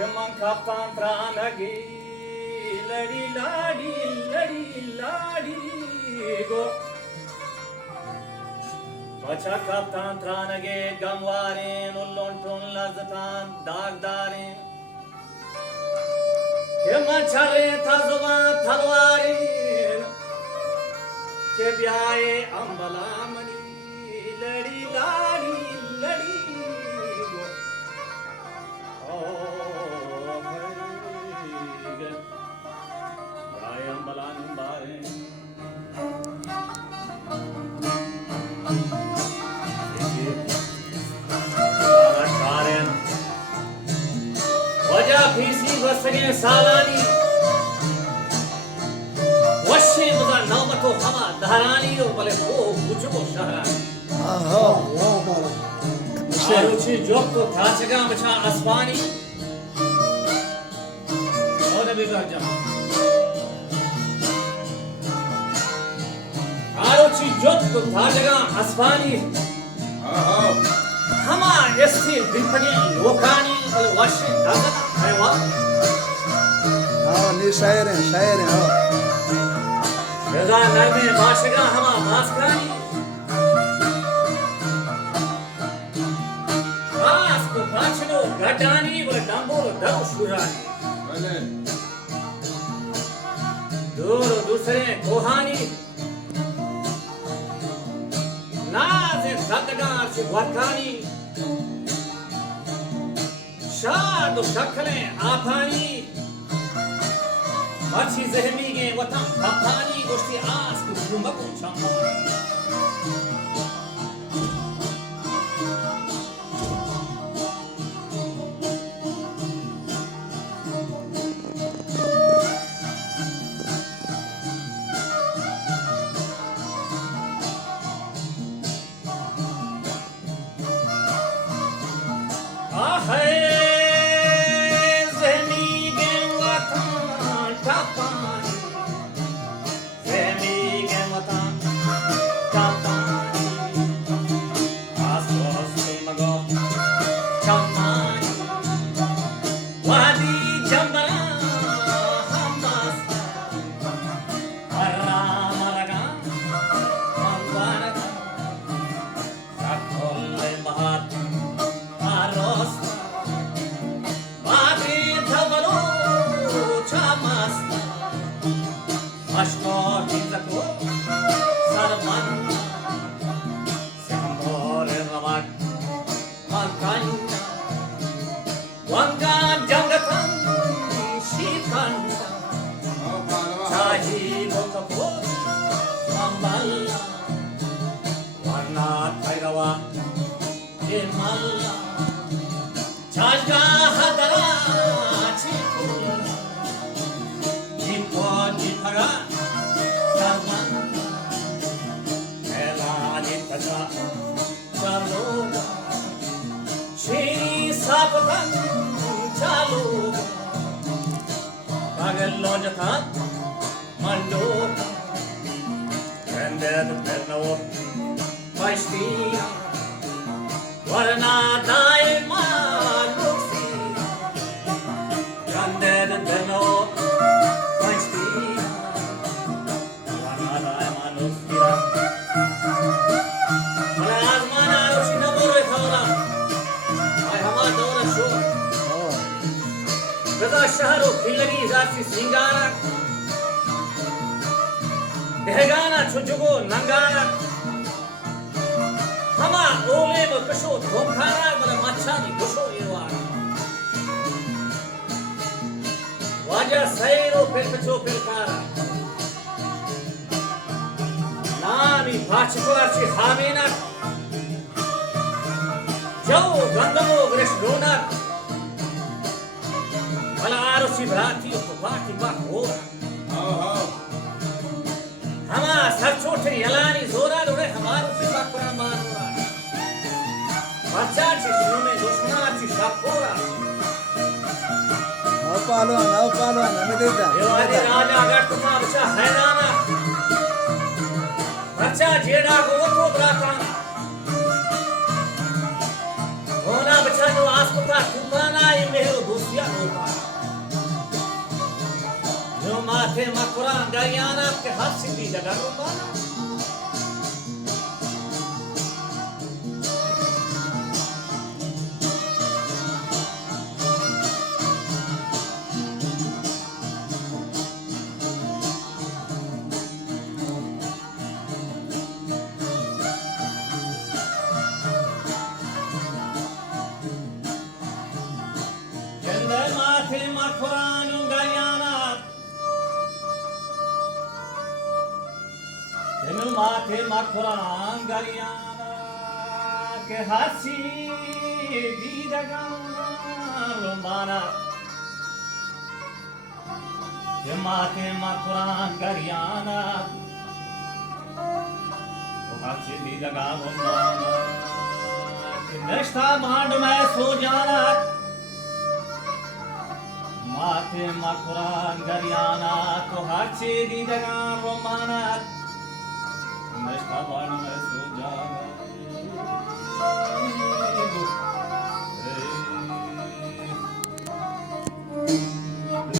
Kaptan tranagi ladi ladi go Bacha kaptan tranage gamwarin ullontun lazatan dagdarin Kemachare tazuba talwarin Kebyaye ambalamani ladi go Oh Wajah visi wasage salani Washe muda naumato hama dharanani और बले वो कुछको शहरानी आरुचि joke तो थाचगा बचा आसमानी और अभी राजा आरुचि joke तो थाचगा आसमानी हमा ऐसी बिल्कुल लोकानी और वाशी दादा है वाह हाँ नहीं शायर हैं हाँ यदा नरमे बाशगा हमा मास्कानी आस को बाचनो गटानी और डंबोर दब शुरानी दूर दूसरे कोहानी नाज़े ज़दगार से वरकानी शाद शक्ले आफानी अच्छी ज़हमी के वतन कप्तानी गोश्ती आस को कुंभको चंपानी शहरों खिलगी जाती सिंगारा देहगाना छुजुगो नंगारा हमा ओले में कशो धोखारा बले मच्छानी घुसो इरवारा वाजा सैरो फिर कारा नामी बाचकोराची हामेना जाओ गंगमो ग्रेशोना Malar si berarti untuk baki bahu. Hama sarchote yalani zora dore hamaru si bakura manura. Bacha si sume dushmana si shapura. Now paluan, hame deta. Yewadi raja agar tuma bacha hairana. Bacha jeda goto bratana. Ona bacha no asputa tupana meu Luciano. No mate makuran Guyana ke hasindi daga rumana. Kendel mate makuran Guyana. Tenu mate makuran Guyana ke hasindi daga rumana. Mate makuran Guyana ke hasindi daga rumana. Neshta मांड में सो जाना माथे मकुरान गरियाना तो हर चीज दी जगह रोमाना